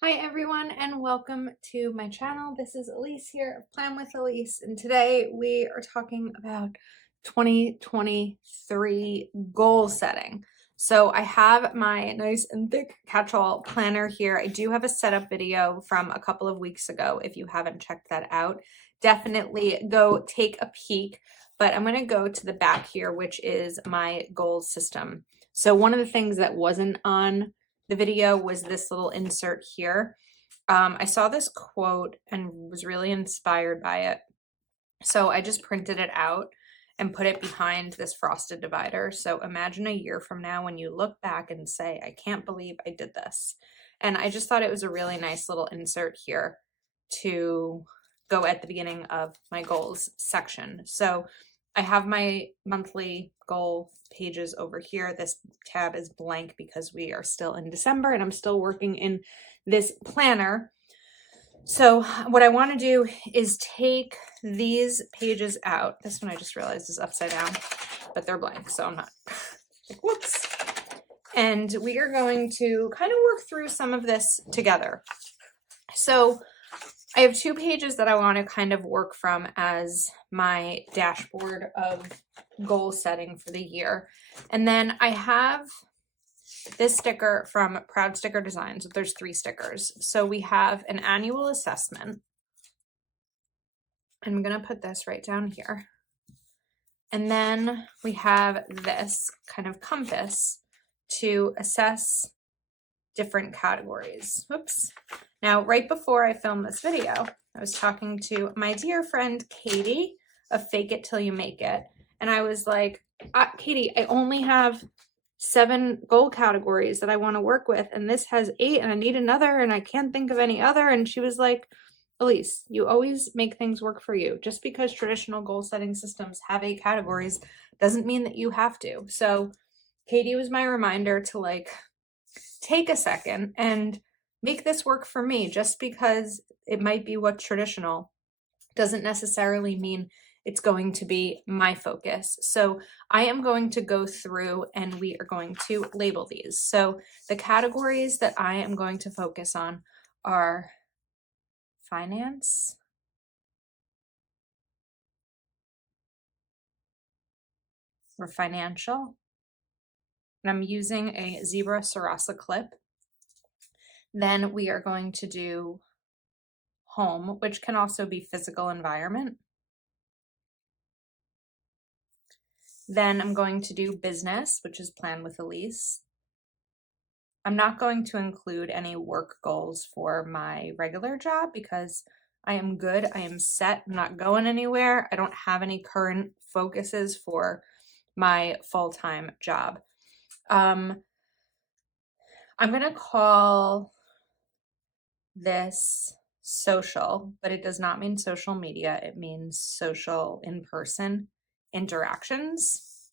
Hi everyone and welcome to my channel. This is Elise here of Plan with Elise, and today we are talking about 2023 goal setting. So I have my nice and thick catch-all planner here. I do have a setup video from a couple of weeks ago. If you haven't checked that out, definitely go take a peek. But I'm going to go to the back here, which is my goal system. So one of the things that wasn't on the video was this little insert here. I saw this quote and was really inspired by it. So I just printed it out and put it behind this frosted divider. So imagine a year from now when you look back and say, I can't believe I did this. And I just thought it was a really nice little insert here to go at the beginning of my goals section. So I have my monthly goal pages over here. This tab is blank because we are still in December and I'm still working in this planner. So what I want to do is take these pages out. This one I just realized is upside down, but they're blank, so I'm not like, whoops. And we are going to kind of work through some of this together. So I have two pages that I want to kind of work from as my dashboard of goal setting for the year. And then I have this sticker from Proud Sticker Designs. There's 3 stickers. So we have an annual assessment. I'm going to put this right down here. And then we have this kind of compass to assess different categories. Whoops. Now, right before I filmed this video, I was talking to my dear friend Katie of Fake It Till You Make It. And I was like, Katie, I only have 7 goal categories that I want to work with, and this has 8, and I need another, and I can't think of any other. And she was like, Elise, you always make things work for you. Just because traditional goal setting systems have 8 categories doesn't mean that you have to. So Katie was my reminder to like take a second and make this work for me. Just because it might be what's traditional doesn't necessarily mean it's going to be my focus. So I am going to go through and we are going to label these. So the categories that I am going to focus on are finance, or financial, and I'm using a Zebra Sarasa clip. Then we are going to do home, which can also be physical environment. Then I'm going to do business, which is Plan with Elise. I'm not going to include any work goals for my regular job because I am good. I am set. I'm not going anywhere. I don't have any current focuses for my full-time job. I'm going to call this social, but it does not mean social media. It means social in-person interactions.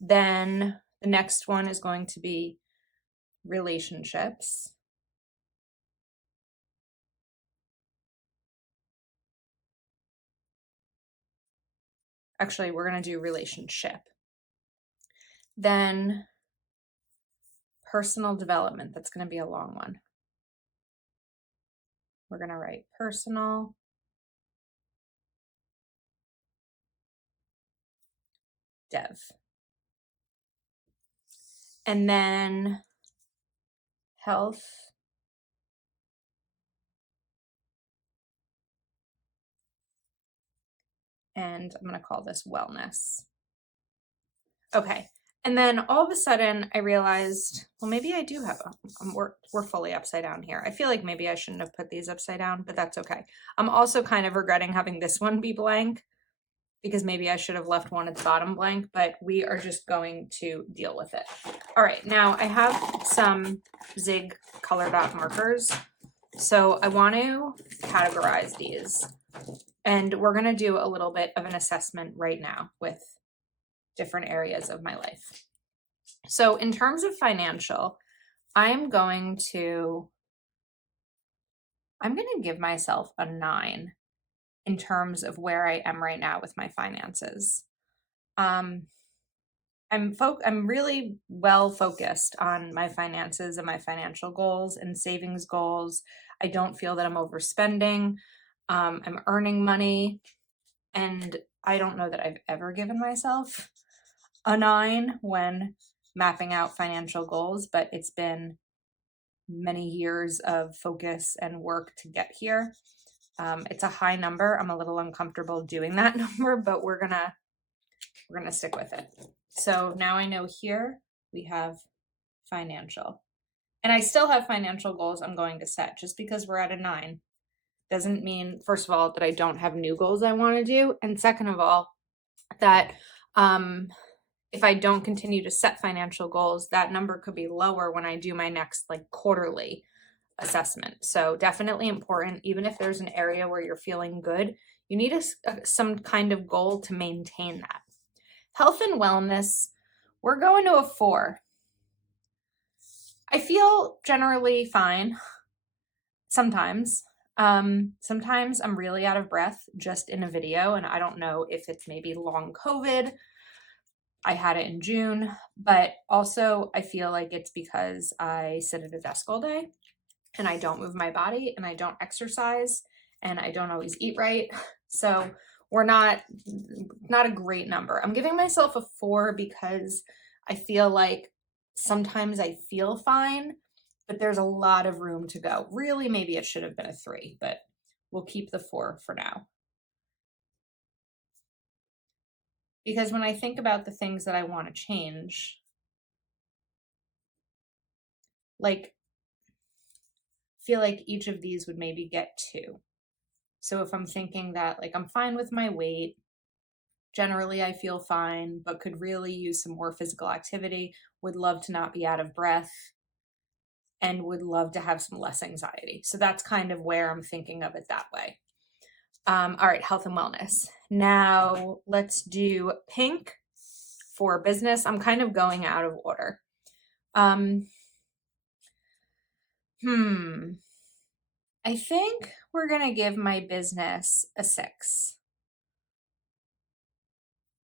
Then the next one is going to be relationships. Actually, we're going to do relationship. Then personal development. That's going to be a long one. We're going to write personal dev. And then health and I'm going to call this wellness. Okay. And then all of a sudden I realized, well, maybe I do have we're fully upside down here. I feel like maybe I shouldn't have put these upside down, but that's okay. I'm also kind of regretting having this one be blank because maybe I should have left one at the bottom blank, but we are just going to deal with it. All right, now I have some Zig color dot markers. So I want to categorize these, and we're going to do a little bit of an assessment right now with different areas of my life. So in terms of financial, I'm going to give myself a 9 in terms of where I am right now with my finances. I'm really well focused on my finances and my financial goals and savings goals. I don't feel that I'm overspending. I'm earning money, and I don't know that I've ever given myself a 9 when mapping out financial goals, but it's been many years of focus and work to get here. It's a high number. I'm a little uncomfortable doing that number, but we're gonna stick with it. So now I know here we have financial. And I still have financial goals I'm going to set. Just because we're at a 9 doesn't mean, first of all, that I don't have new goals I want to do. And second of all, that if I don't continue to set financial goals, that number could be lower when I do my next like quarterly assessment. So definitely important, even if there's an area where you're feeling good, you need some kind of goal to maintain that. Health and wellness, we're going to a 4. I feel generally fine sometimes. Sometimes I'm really out of breath just in a video, and I don't know if it's maybe long COVID. I had it in June, but also I feel like it's because I sit at a desk all day and I don't move my body and I don't exercise and I don't always eat right. So we're not a great number. I'm giving myself a 4 because I feel like sometimes I feel fine, but there's a lot of room to go. Really, maybe it should have been a 3, but we'll keep the 4 for now. Because when I think about the things that I want to change, like, feel like each of these would maybe get 2. So if I'm thinking that like I'm fine with my weight, generally I feel fine, but could really use some more physical activity, would love to not be out of breath, and would love to have some less anxiety. So that's kind of where I'm thinking of it that way. All right, health and wellness. Now let's do pink for business. I'm kind of going out of order. I think we're going to give my business a 6.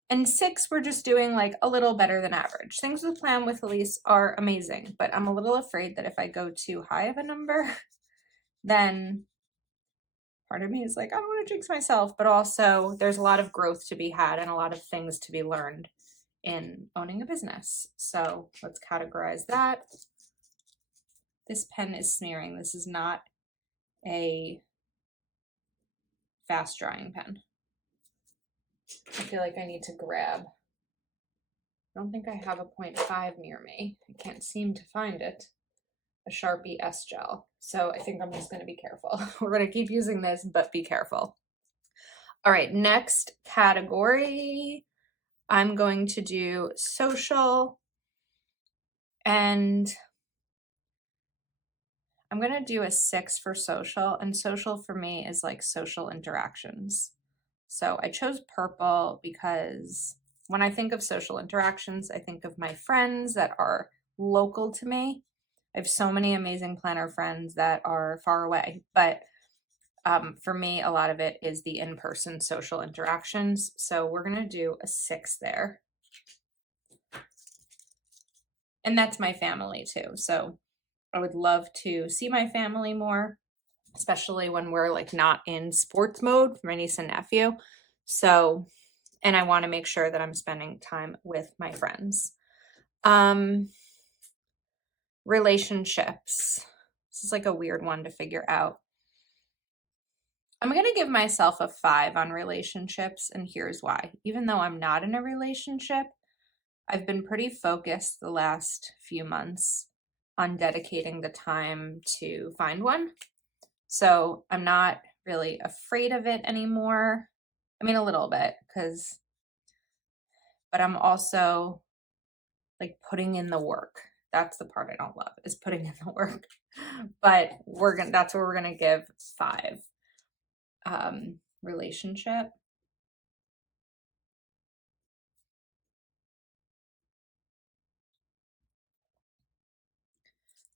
And 6, we're just doing like a little better than average. Things with Plan with Elise are amazing, but I'm a little afraid that if I go too high of a number, then part of me is like, I don't want to jinx myself, but also there's a lot of growth to be had and a lot of things to be learned in owning a business. So let's categorize that. This pen is smearing. This is not a fast drying pen. I feel like I need to grab. I don't think I have a 0.5 near me. I can't seem to find it. A Sharpie S gel. So I think I'm just going to be careful. We're going to keep using this, but be careful. All right, next category. I'm going to do social, and I'm going to do a 6 for social, and social for me is like social interactions. So I chose purple because when I think of social interactions, I think of my friends that are local to me. I have so many amazing planner friends that are far away, but for me, a lot of it is the in-person social interactions. So we're going to do a 6 there. And that's my family too. So I would love to see my family more, especially when we're like not in sports mode for my niece and nephew. So, and I want to make sure that I'm spending time with my friends. Relationships. This is like a weird one to figure out. I'm going to give myself a 5 on relationships, and here's why. Even though I'm not in a relationship, I've been pretty focused the last few months on dedicating the time to find one. So I'm not really afraid of it anymore. I mean, a little bit, but I'm also like putting in the work. That's the part I don't love, is putting in the work. But that's where we're gonna give 5. Relationship.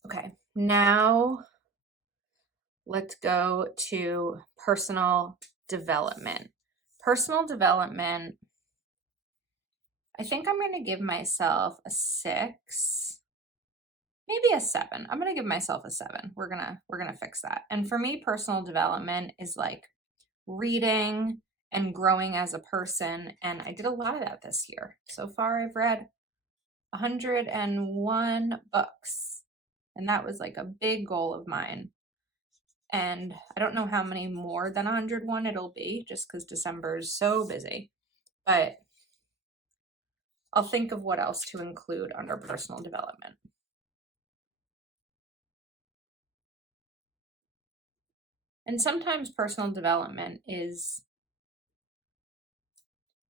Okay, now let's go to personal development. Personal development, I think I'm going to give myself a 6, maybe a 7. I'm going to give myself a 7. We're going to fix that. And for me, personal development is like reading and growing as a person. And I did a lot of that this year. So far, I've read 101 books. And that was like a big goal of mine. And I don't know how many more than 101 it'll be, just because December is so busy. But I'll think of what else to include under personal development. And sometimes personal development is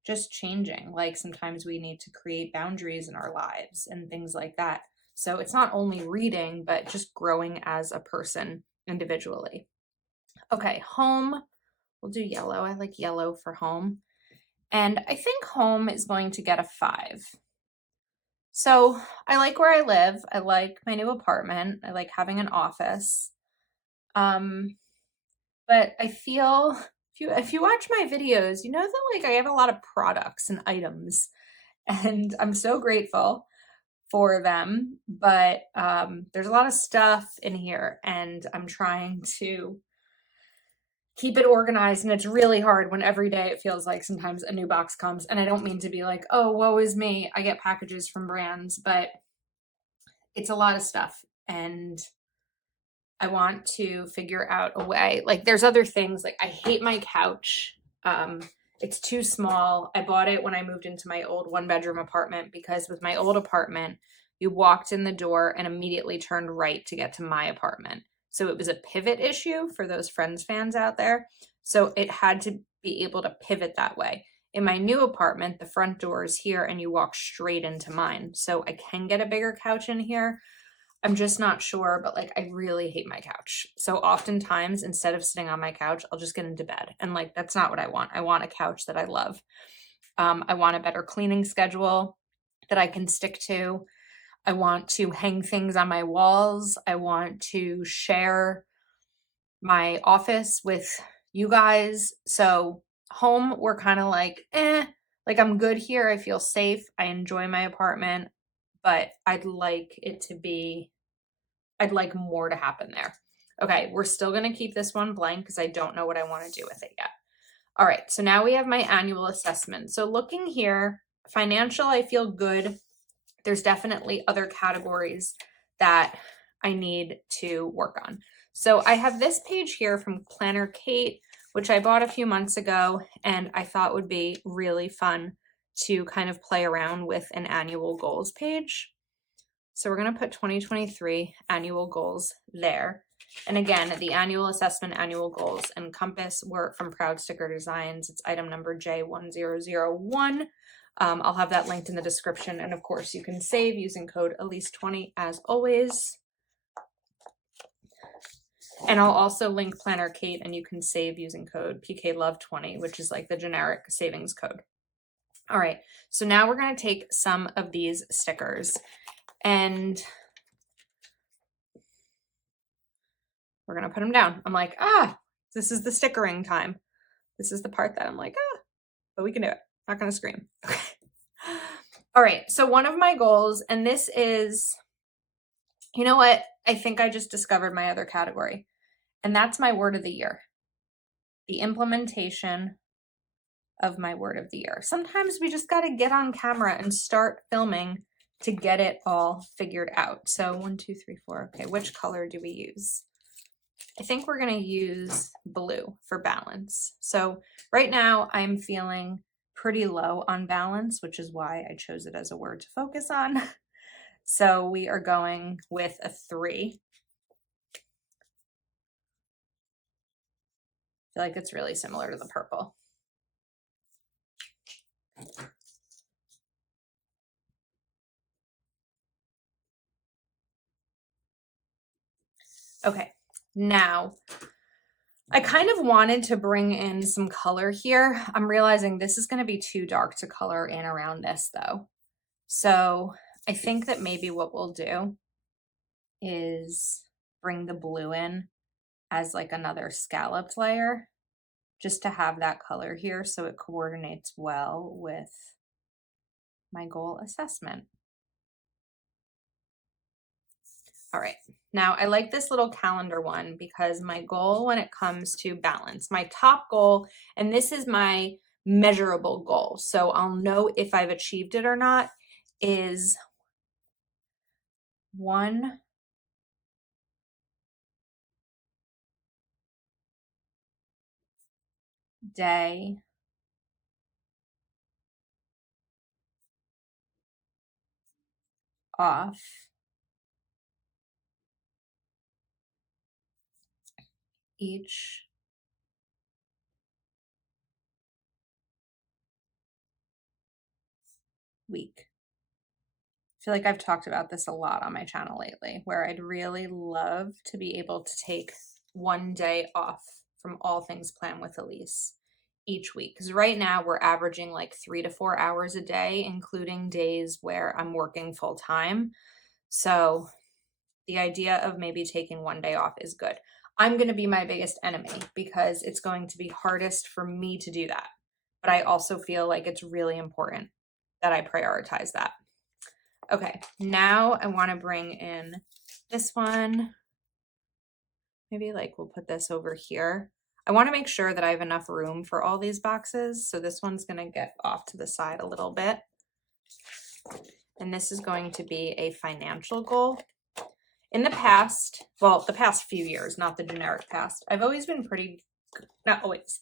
just changing. Like sometimes we need to create boundaries in our lives and things like that. So it's not only reading, but just growing as a person individually. Okay, home. We'll do yellow. I like yellow for home. And I think home is going to get a 5. So I like where I live. I like my new apartment. I like having an office. But I feel if you watch my videos, you know that like I have a lot of products and items, and I'm so grateful for them. But there's a lot of stuff in here, and I'm trying to keep it organized, and it's really hard when every day it feels like sometimes a new box comes. And I don't mean to be like, oh, woe is me, I get packages from brands, but it's a lot of stuff, and I want to figure out a way. Like there's other things, like I hate my couch. It's too small. I bought it when I moved into my old 1-bedroom apartment because with my old apartment, you walked in the door and immediately turned right to get to my apartment. So it was a pivot issue for those Friends fans out there. So it had to be able to pivot that way. In my new apartment, the front door is here and you walk straight into mine. So I can get a bigger couch in here. I'm just not sure, but like I really hate my couch. So oftentimes instead of sitting on my couch, I'll just get into bed. And like that's not what I want. I want a couch that I love. I want a better cleaning schedule that I can stick to. I want to hang things on my walls. I want to share my office with you guys. So home, we're kind of like, like I'm good here. I feel safe. I enjoy my apartment, but I'd like more to happen there. Okay, we're still going to keep this one blank because I don't know what I want to do with it yet. All right, so now we have my annual assessment. So looking here, financial, I feel good. There's definitely other categories that I need to work on. So I have this page here from Planner Kate, which I bought a few months ago, and I thought would be really fun to kind of play around with an annual goals page. So we're going to put 2023 annual goals there. And again, the annual assessment, annual goals encompass work from Proud Sticker Designs. It's item number J1001. I'll have that linked in the description. And of course, you can save using code Elise20 as always. And I'll also link Planner Kate, and you can save using code PKLove20, which is like the generic savings code. All right, so now we're going to take some of these stickers and we're going to put them down. I'm like, this is the stickering time. This is the part that I'm like, but we can do it. Not going to scream. Okay. All right. So one of my goals, and this is, you know what? I think I just discovered my other category, and that's my word of the year. The implementation of my word of the year. Sometimes we just got to get on camera and start filming to get it all figured out. So 1, 2, 3, 4. Okay, which color do we use? I think we're going to use blue for balance. So right now I'm feeling pretty low on balance, which is why I chose it as a word to focus on. So we are going with a 3. I feel like it's really similar to the purple. Okay, now I kind of wanted to bring in some color here. I'm realizing this is going to be too dark to color in around this though. So I think that maybe what we'll do is bring the blue in as like another scalloped layer just to have that color here so it coordinates well with my goal assessment. All right. Now I like this little calendar one because my goal when it comes to balance, my top goal, and this is my measurable goal, so I'll know if I've achieved it or not, is 1 day off each week. I feel like I've talked about this a lot on my channel lately, where I'd really love to be able to take 1 day off from all things Plan with Elise each week. Because right now we're averaging like 3 to 4 hours a day, including days where I'm working full time. So the idea of maybe taking 1 day off is good. I'm going to be my biggest enemy because it's going to be hardest for me to do that. But I also feel like it's really important that I prioritize that. Okay, now I want to bring in this one. Maybe like we'll put this over here. I want to make sure that I have enough room for all these boxes. So this one's going to get off to the side a little bit. And this is going to be a financial goal. In the past, well, the past few years, not the generic past, I've always been pretty, not always.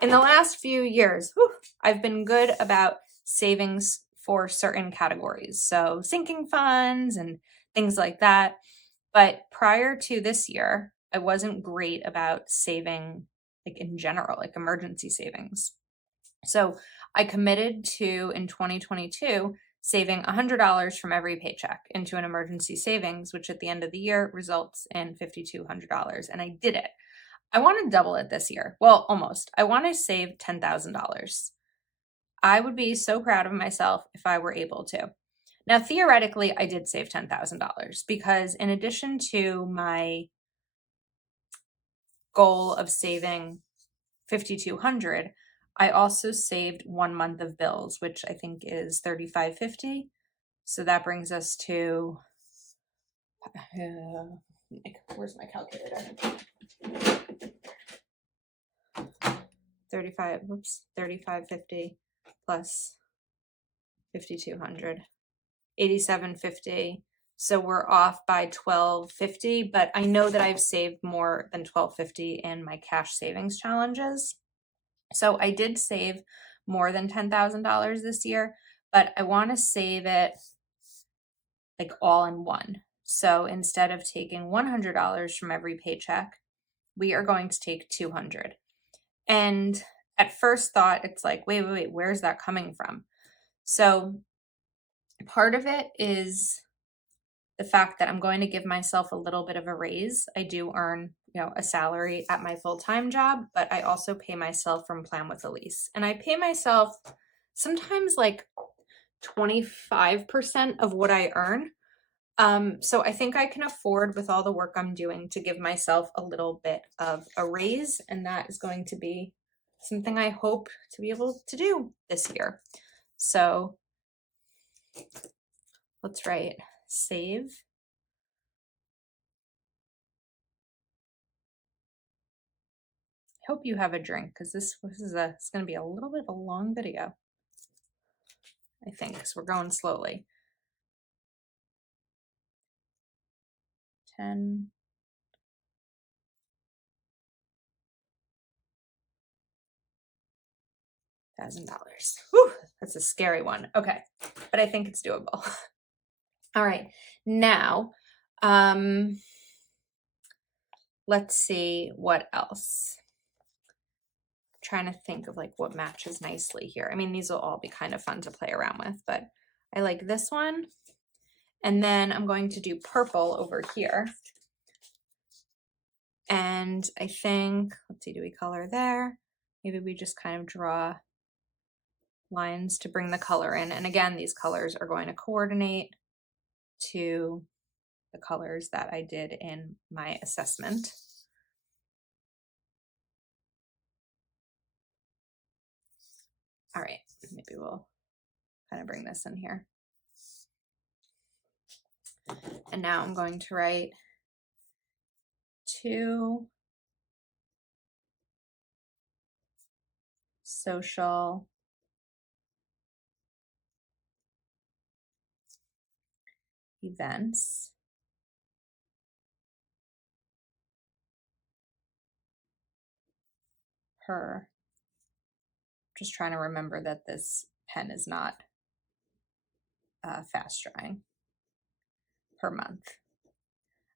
In the last few years, I've been good about savings for certain categories. So sinking funds and things like that. But prior to this year, I wasn't great about saving, like in general, like emergency savings. So I committed to, in 2022, saving $100 from every paycheck into an emergency savings, which at the end of the year results in $5,200. And I did it. I want to double it this year. Well, almost. I want to save $10,000. I would be so proud of myself if I were able to. Now, theoretically, I did save $10,000 because in addition to my goal of saving $5,200, I also saved 1 month of bills, which I think is $3,550. So that brings us to, where's my calculator? 3,550 plus 5,200, 8,750. So we're off by $1,250, but I know that I've saved more than $1,250 in my cash savings challenges. So I did save more than $10,000 this year, but I want to save it like all in one. So instead of taking $100 from every paycheck, we are going to take $200. And at first thought, it's like, wait, where's that coming from? So part of it is the fact that I'm going to give myself a little bit of a raise. I do earn, a salary at my full-time job, but I also pay myself from Plan with Elise. And I pay myself sometimes like 25% of what I earn. So I think I can afford, with all the work I'm doing, to give myself a little bit of a raise, and that is going to be something I hope to be able to do this year. So let's write save. I hope you have a drink because it's going to be a little bit of a long video, I think, because we're going slowly. 10. $1,000. Whew, that's a scary one. Okay, but I think it's doable. All right, now, let's see what else. I'm trying to think of like what matches nicely here. I mean, these will all be kind of fun to play around with, but I like this one. And then I'm going to do purple over here. And I think, let's see, do we color there? Maybe we just kind of draw lines to bring the color in. And again, these colors are going to coordinate to the colors that I did in my assessment. All right, maybe we'll kind of bring this in here. And now I'm going to write 2 social events per, just trying to remember that this pen is not fast drying, per month.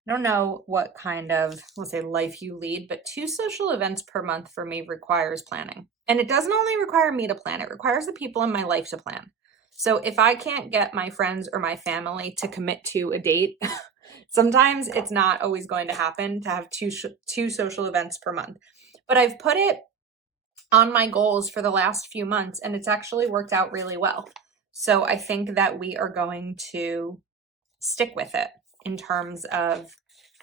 I don't know what kind of, let's say, life you lead, but 2 social events per month for me requires planning. And it doesn't only require me to plan, it requires the people in my life to plan. So if I can't get my friends or my family to commit to a date, sometimes it's not always going to happen to have two social events per month. But I've put it on my goals for the last few months, and it's actually worked out really well. So I think that we are going to stick with it in terms of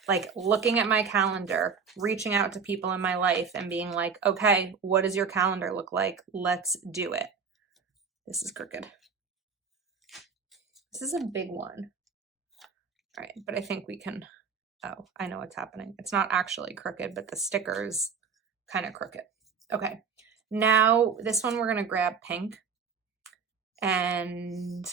like looking at my calendar, reaching out to people in my life and being like, okay, what does your calendar look like? Let's do it. This is crooked. This is a big one. All right, but I think we can, oh, I know what's happening. It's not actually crooked, but the sticker's kind of crooked. Okay, now this one we're gonna grab pink and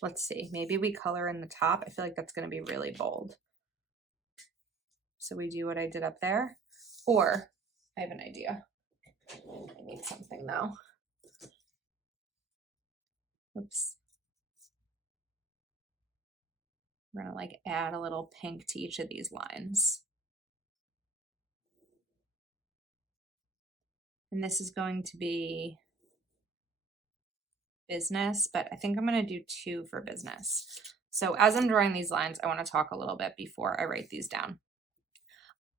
let's see, maybe we color in the top. I feel like that's gonna be really bold. So we do what I did up there, or I have an idea. I need something though. Oops. We're gonna like add a little pink to each of these lines. And this is going to be business, but I think I'm gonna do 2 for business. So as I'm drawing these lines, I wanna talk a little bit before I write these down.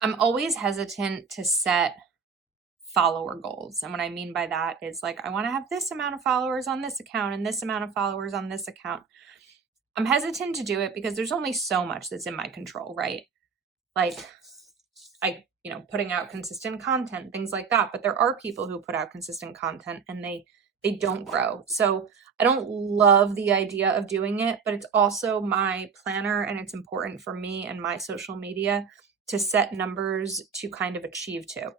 I'm always hesitant to set follower goals. And what I mean by that is like, I wanna have this amount of followers on this account and this amount of followers on this account. I'm hesitant to do it because there's only so much that's in my control, right? Like putting out consistent content, things like that. But there are people who put out consistent content and they don't grow. So I don't love the idea of doing it, but it's also my planner and it's important for me and my social media to set numbers to kind of achieve to,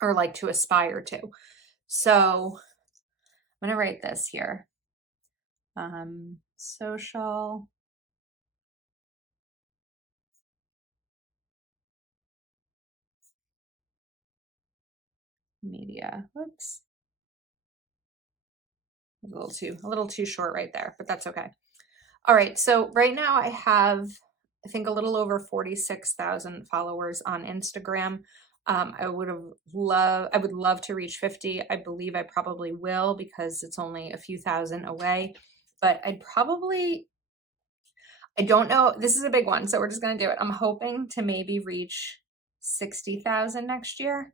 or like to aspire to. So I'm gonna write this here. Social media. Whoops. A little too short right there, but that's okay. All right, so right now I have, I think, a little over 46,000 followers on Instagram. I would love to reach 50. I believe I probably will because it's only a few thousand away, but I don't know. This is a big one, so we're just gonna do it. I'm hoping to maybe reach 60,000 next year.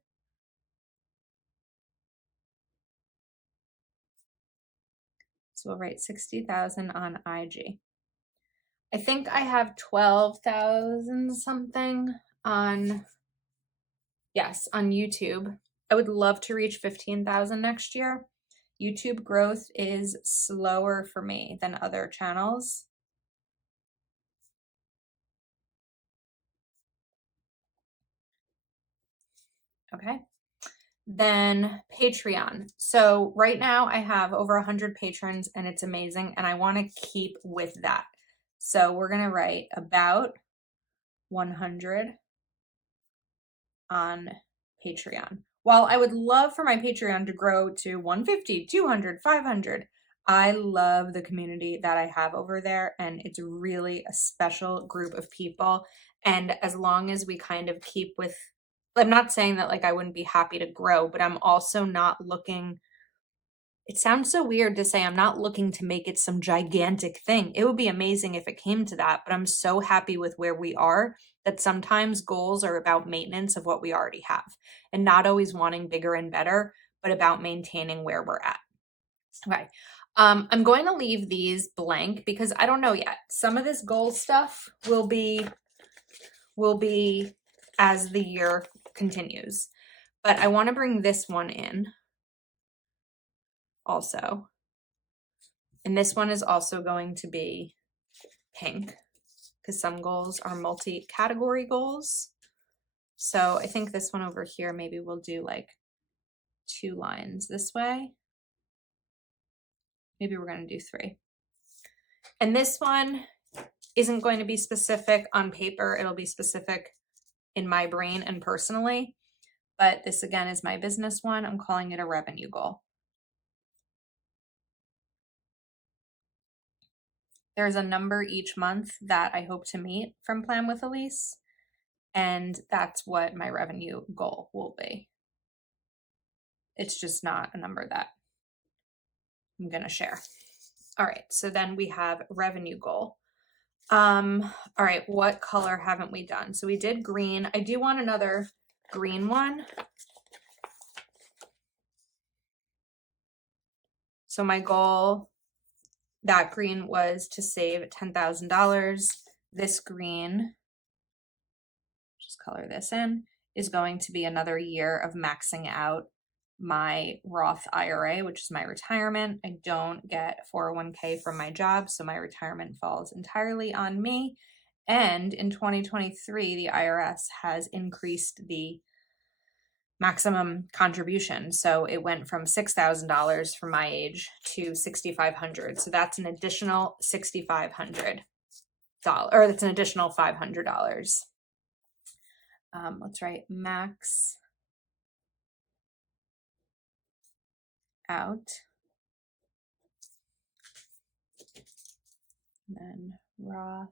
So we'll write 60,000 on IG. I think I have 12,000 something on, yes, on YouTube. I would love to reach 15,000 next year. YouTube growth is slower for me than other channels. Okay. Then Patreon. So right now I have over 100 patrons and it's amazing and I want to keep with that. So we're going to write about 100 on Patreon. While I would love for my Patreon to grow to 150, 200, 500, I love the community that I have over there and it's really a special group of people. And as long as we kind of keep with, I'm not saying that like I wouldn't be happy to grow, but I'm also not looking, it sounds so weird to say I'm not looking to make it some gigantic thing. It would be amazing if it came to that, but I'm so happy with where we are that sometimes goals are about maintenance of what we already have and not always wanting bigger and better, but about maintaining where we're at. Okay. I'm going to leave these blank because I don't know yet. Some of this goal stuff will be as the year continues, but I want to bring this one in. also. And this one is also going to be pink because some goals are multi-category goals. So I think this one over here, maybe we'll do like 2 lines this way. Maybe we're going to do 3. And this one isn't going to be specific on paper. It'll be specific in my brain and personally. But this again is my business one. I'm calling it a revenue goal. There's a number each month that I hope to meet from Plan with Elise. And that's what my revenue goal will be. It's just not a number that I'm going to share. All right, so then we have revenue goal. All right, what color haven't we done? So we did green. I do want another green one. So my goal, that green was to save $10,000. This green, just color this in, is going to be another year of maxing out my Roth IRA, which is my retirement. I don't get 401k from my job, so my retirement falls entirely on me. And in 2023, the IRS has increased the maximum contribution. So it went from $6,000 for my age to $6,500. So that's an additional $6,500, or that's an additional $500. Let's write max out, and then Roth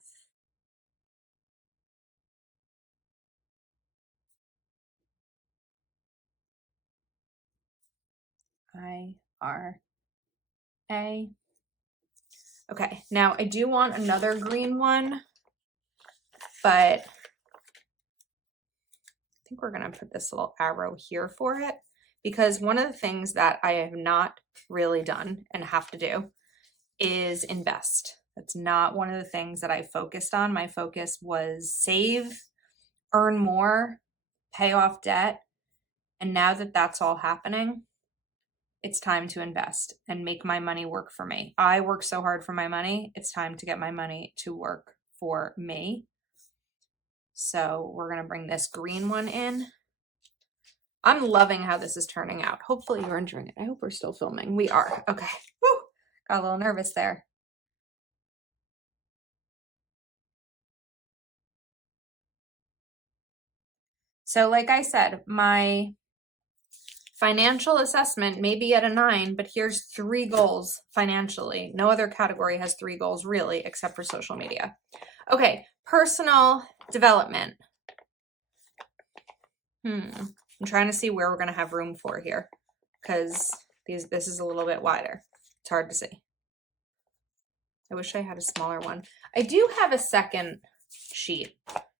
IRA. Okay, now I do want another green one, but I think we're gonna put this little arrow here for it, because one of the things that I have not really done and have to do is invest. That's not one of the things that I focused on. My focus was save, earn more, pay off debt. And now that that's all happening, it's time to invest and make my money work for me. I work so hard for my money. It's time to get my money to work for me. So we're going to bring this green one in. I'm loving how this is turning out. Hopefully you're enjoying it. I hope we're still filming. We are. Okay. Woo! Got a little nervous there. So like I said, my financial assessment may be at a 9, but here's 3 goals financially. No other category has 3 goals really, except for social media. Okay, personal development. I'm trying to see where we're gonna have room for here, because this is a little bit wider. It's hard to see. I wish I had a smaller one. I do have a second sheet.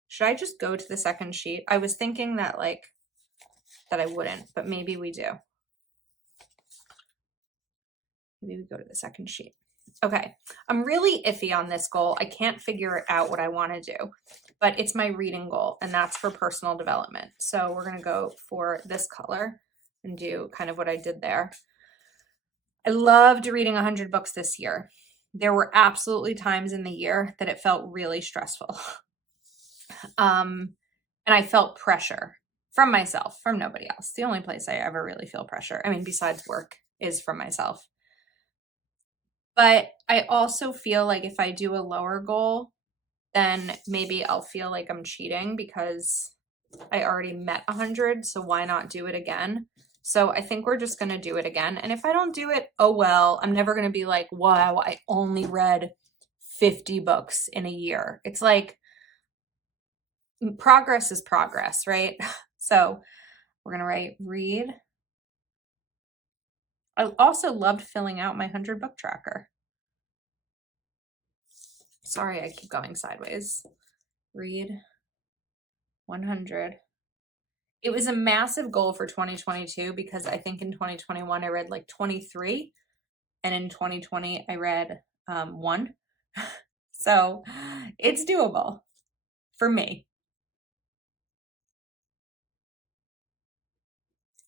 Should I just go to the second sheet? I was thinking that that I wouldn't, but maybe we do. Maybe we go to the second sheet. Okay, I'm really iffy on this goal. I can't figure out what I want to do, but it's my reading goal, and that's for personal development. So we're going to go for this color and do kind of what I did there. I loved reading 100 books this year. There were absolutely times in the year that it felt really stressful. And I felt pressure from myself, from nobody else. The only place I ever really feel pressure, I mean, besides work, is from myself. But I also feel like if I do a lower goal, then maybe I'll feel like I'm cheating because I already met 100. So why not do it again? So I think we're just going to do it again. And if I don't do it, oh well, I'm never going to be like, wow, I only read 50 books in a year. It's like progress is progress, right? So we're going to write read. I also loved filling out my 100 book tracker. Sorry, I keep going sideways. Read 100. It was a massive goal for 2022 because I think in 2021 I read like 23, and in 2020 I read 1. So it's doable for me.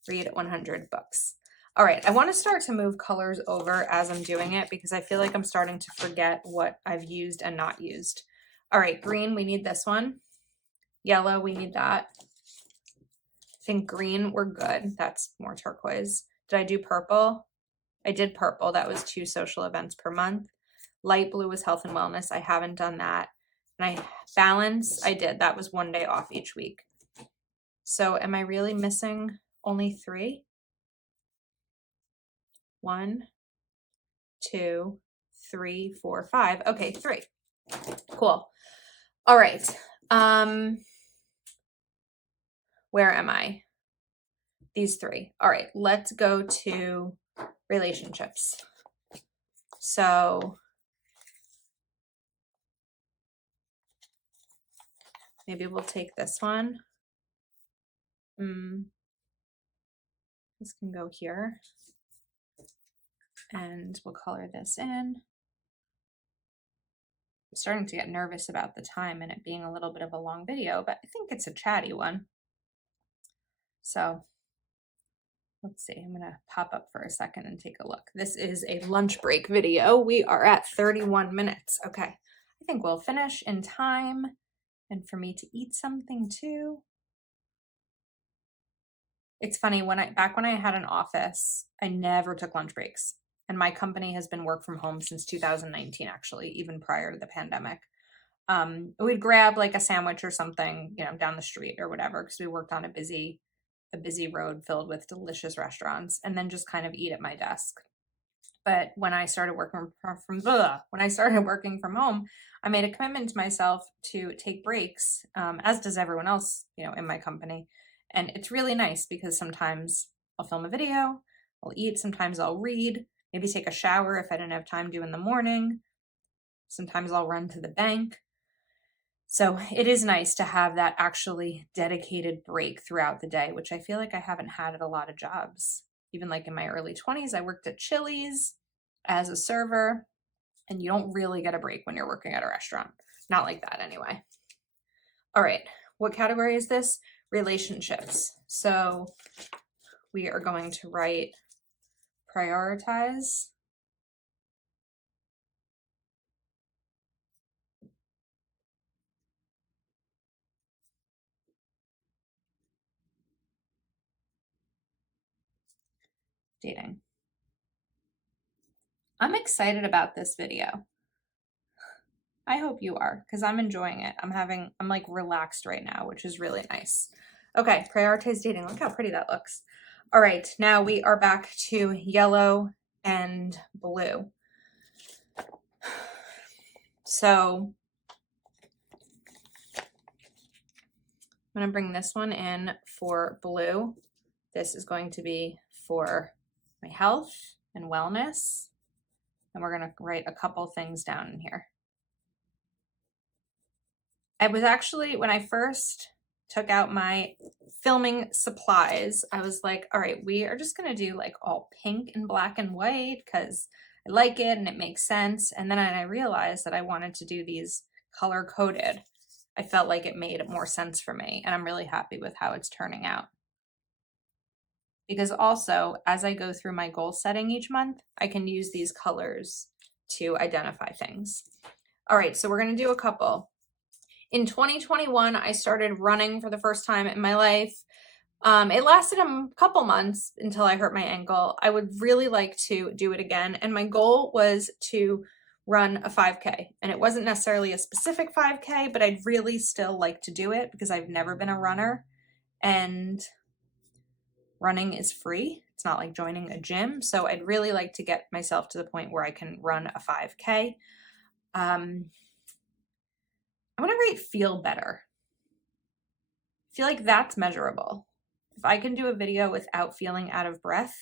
Read 100 books. All right, I want to start to move colors over as I'm doing it because I feel like I'm starting to forget what I've used and not used. All right, green, we need this one. Yellow, we need that. I think green, we're good. That's more turquoise. Did I do purple? I did purple. That was 2 social events per month. Light blue was health and wellness. I haven't done that. And balance, I did. That was 1 day off each week. So am I really missing only 3? 1, 2, 3, 4, 5. Okay, 3. Cool. All right. Where am I? These 3. All right, let's go to relationships. So maybe we'll take this one. This can go here. And we'll color this in. I'm starting to get nervous about the time and it being a little bit of a long video, but I think it's a chatty one. So let's see, I'm gonna pop up for a second and take a look. This is a lunch break video. We are at 31 minutes. Okay, I think we'll finish in time and for me to eat something too. It's funny, back when I had an office, I never took lunch breaks. And my company has been work from home since 2019, actually, even prior to the pandemic. We'd grab like a sandwich or something, down the street or whatever, because we worked on a busy road filled with delicious restaurants, and then just kind of eat at my desk. But when I started working from home, I made a commitment to myself to take breaks, as does everyone else, in my company. And it's really nice because sometimes I'll film a video, I'll eat, sometimes I'll read, maybe take a shower if I didn't have time to in the morning. Sometimes I'll run to the bank. So it is nice to have that actually dedicated break throughout the day, which I feel like I haven't had at a lot of jobs. Even like in my early 20s, I worked at Chili's as a server, and you don't really get a break when you're working at a restaurant. Not like that anyway. All right, what category is this? Relationships. So we are going to write prioritize. Dating. I'm excited about this video. I hope you are, because I'm enjoying it. I'm like relaxed right now, which is really nice. Okay, prioritize dating. Look how pretty that looks. All right, now we are back to yellow and blue. So I'm gonna bring this one in for blue. This is going to be for my health and wellness. And we're gonna write a couple things down in here. I was actually, when I first took out my filming supplies, I was like, all right, we are just gonna do like all pink and black and white because I like it and it makes sense. And then I realized that I wanted to do these color coded. I felt like it made more sense for me, and I'm really happy with how it's turning out. Because also, as I go through my goal setting each month, I can use these colors to identify things. All right, so we're gonna do a couple. In 2021, I started running for the first time in my life. It lasted a couple months until I hurt my ankle. I would really like to do it again. And my goal was to run a 5K. And it wasn't necessarily a specific 5K, but I'd really still like to do it because I've never been a runner. And running is free. It's not like joining a gym. So I'd really like to get myself to the point where I can run a 5K. I'm going to rate feel better. I feel like that's measurable. If I can do a video without feeling out of breath,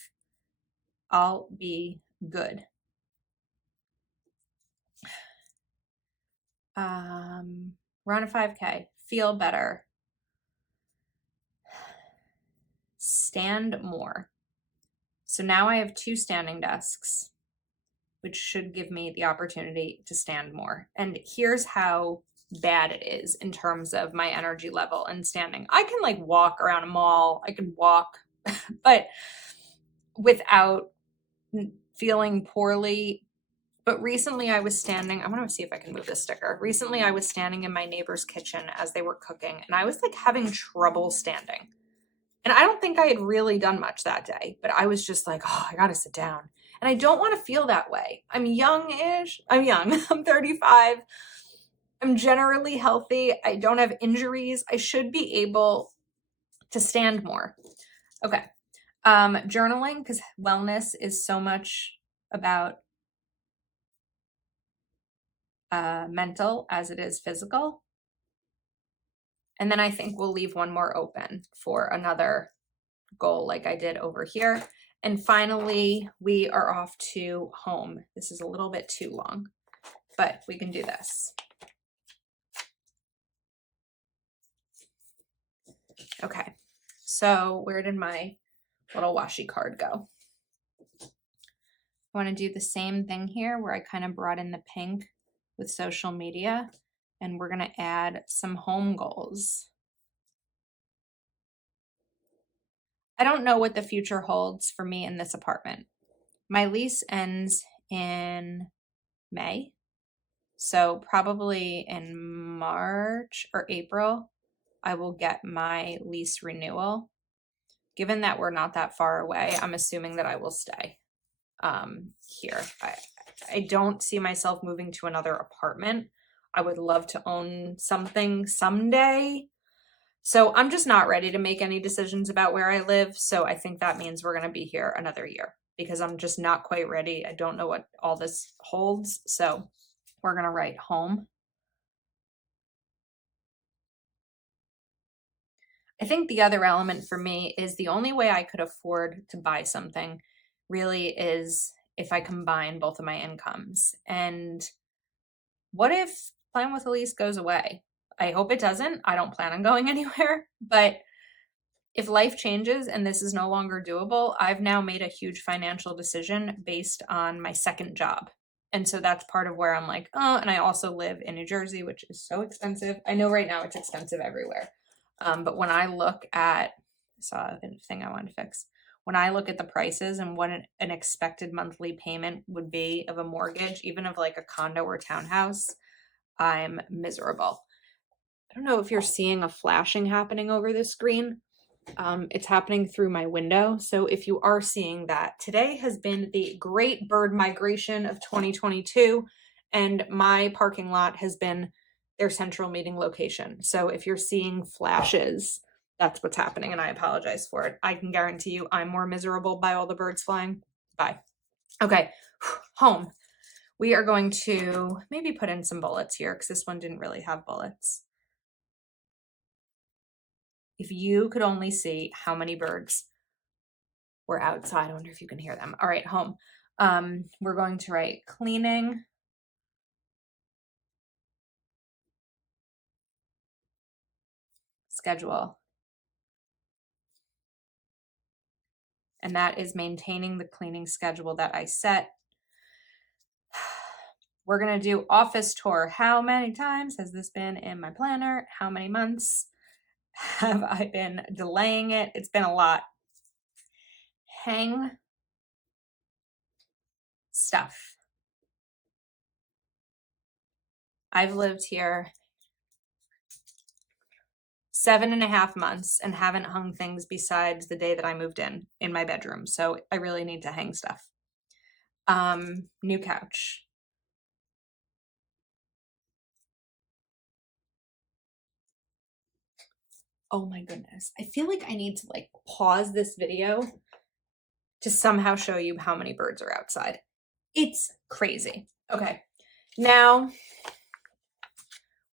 I'll be good. Run a 5K, feel better. Stand more. So now I have 2 standing desks, which should give me the opportunity to stand more. And here's how bad it is in terms of my energy level and standing. I can like walk around a mall, I can walk, but without feeling poorly. But recently I was standing, I'm gonna see if I can move this sticker. Recently I was standing in my neighbor's kitchen as they were cooking, and I was like having trouble standing. And I don't think I had really done much that day, but I was just like, oh, I gotta sit down. And I don't want to feel that way. I'm young-ish. I'm young. I'm 35. I'm generally healthy. I don't have injuries. I should be able to stand more. Okay. Journaling, because wellness is so much about mental as it is physical. And then I think we'll leave one more open for another goal like I did over here. And finally, we are off to home. This is a little bit too long, but we can do this. Okay, so where did my little washi card go? I want to do the same thing here where I kind of brought in the pink with social media, and we're going to add some home goals. I don't know what the future holds for me in this apartment. My lease ends in May, so probably in March or April, I will get my lease renewal. Given that we're not that far away, I'm assuming that I will stay here. I don't see myself moving to another apartment. I would love to own something someday. So I'm just not ready to make any decisions about where I live. So I think that means we're going to be here another year because I'm just not quite ready. I don't know what all this holds. So we're going to write home. I think the other element for me is the only way I could afford to buy something really is if I combine both of my incomes. And what if Plan with Elise goes away? I hope it doesn't. I don't plan on going anywhere, but if life changes and this is no longer doable, I've now made a huge financial decision based on my second job. And so that's part of where I'm like, oh, and I also live in New Jersey, which is so expensive. I know right now it's expensive everywhere. But when I look at, I saw a thing I wanted to fix. When I look at the prices and what an expected monthly payment would be of a mortgage, even of like a condo or townhouse, I'm miserable. I don't know if you're seeing a flashing happening over the screen. It's happening through my window. So if you are seeing that, today has been the great bird migration of 2022, and my parking lot has been their central meeting location. So if you're seeing flashes, that's what's happening, and I apologize for it. I can guarantee you I'm more miserable by all the birds flying. Bye. Okay, home. We are going to maybe put in some bullets here because this one didn't really have bullets. If you could only see how many birds were outside, I wonder if you can hear them. All right, home. We're going to write cleaning, schedule, and that is maintaining the cleaning schedule that I set. We're going to do office tour. How many times has this been in my planner? How many months have I been delaying it? It's been a lot. Hang stuff. I've lived here 7.5 months and haven't hung things besides the day that I moved in my bedroom. So I really need to hang stuff. New couch. Oh my goodness. I feel like I need to like pause this video to somehow show you how many birds are outside. It's crazy. Okay. Now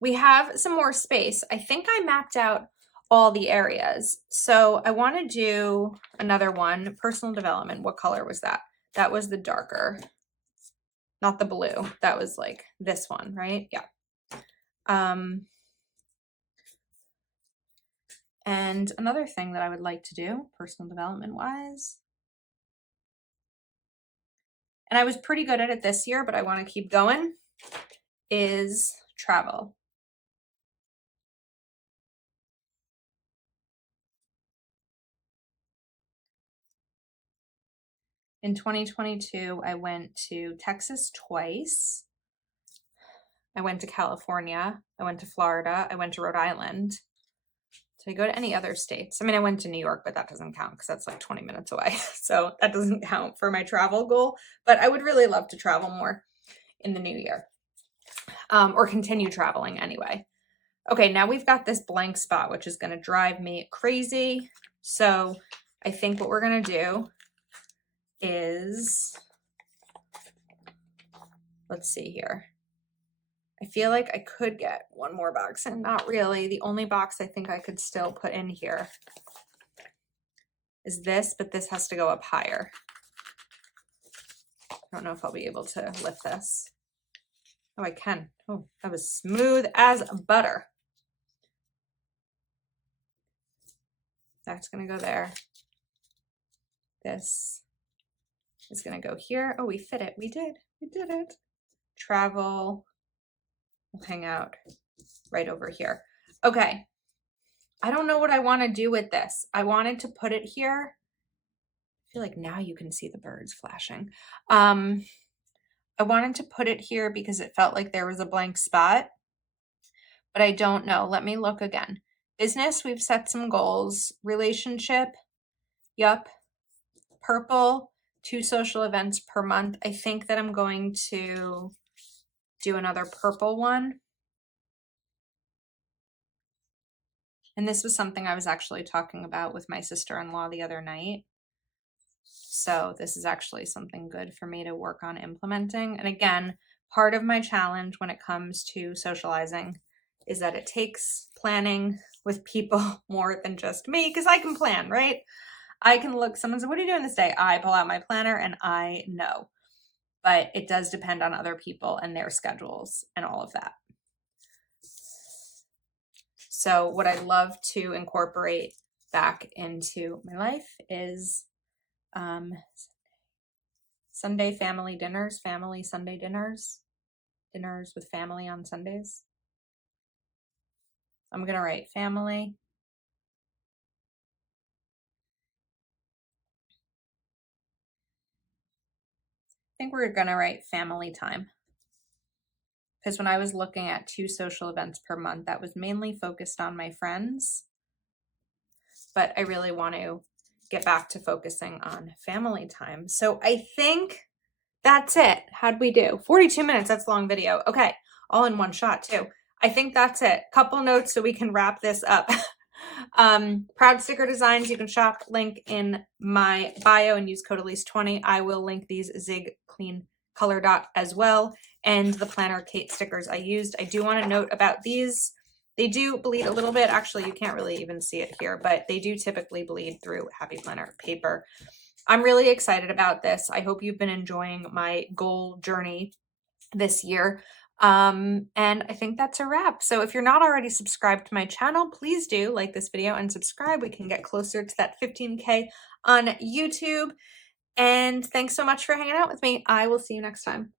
we have some more space. I think I mapped out all the areas. So I want to do another one, personal development. What color was that? That was the darker, not the blue. That was like this one, right? Yeah. And another thing that I would like to do, personal development wise, and I was pretty good at it this year, but I want to keep going, is travel. In 2022, I went to Texas twice. I went to California. I went to Florida. I went to Rhode Island. Did I go to any other states? I mean, I went to New York, but that doesn't count because that's like 20 minutes away. So that doesn't count for my travel goal. But I would really love to travel more in the new year, or continue traveling anyway. Okay, now we've got this blank spot, which is going to drive me crazy. So I think what we're going to do is, let's see here. I feel like I could get one more box in. Not really. The only box I think I could still put in here is this, but this has to go up higher. I don't know if I'll be able to lift this. Oh, I can. Oh, that was smooth as butter. That's going to go there. This is going to go here. Oh, we fit it. We did. We did it. Travel. We'll hang out right over here. Okay. I don't know what I want to do with this. I wanted to put it here. I feel like now you can see the birds flashing. I wanted to put it here because it felt like there was a blank spot, but I don't know. Let me look again. Business, we've set some goals. Relationship, yup. Purple, 2 social events per month. I think that I'm going to do another purple one. And this was something I was actually talking about with my sister-in-law the other night. So this is actually something good for me to work on implementing. And again, part of my challenge when it comes to socializing is that it takes planning with people more than just me, because I can plan, right? I can look, someone says, what are you doing this day? I pull out my planner and I know. But it does depend on other people and their schedules and all of that. So what I love to incorporate back into my life is Sunday family dinners, family Sunday dinners, dinners with family on Sundays. I'm going to write family. I think we're going to write family time. Because when I was looking at 2 social events per month, that was mainly focused on my friends. But I really want to get back to focusing on family time. So I think that's it. How'd we do? 42 minutes, that's a long video. Okay, all in one shot too. I think that's it. Couple notes so we can wrap this up. Proud Sticker Designs, you can shop, link in my bio and use code Elise20. I will link these Zig Clean Color Dot as well, and the Planner Kate stickers I used. I do want to note about these. They do bleed a little bit. Actually, you can't really even see it here, but they do typically bleed through Happy Planner paper. I'm really excited about this. I hope you've been enjoying my goal journey this year. And I think that's a wrap. So if you're not already subscribed to my channel, please do like this video and subscribe. We can get closer to that 15K on YouTube. And thanks so much for hanging out with me. I will see you next time.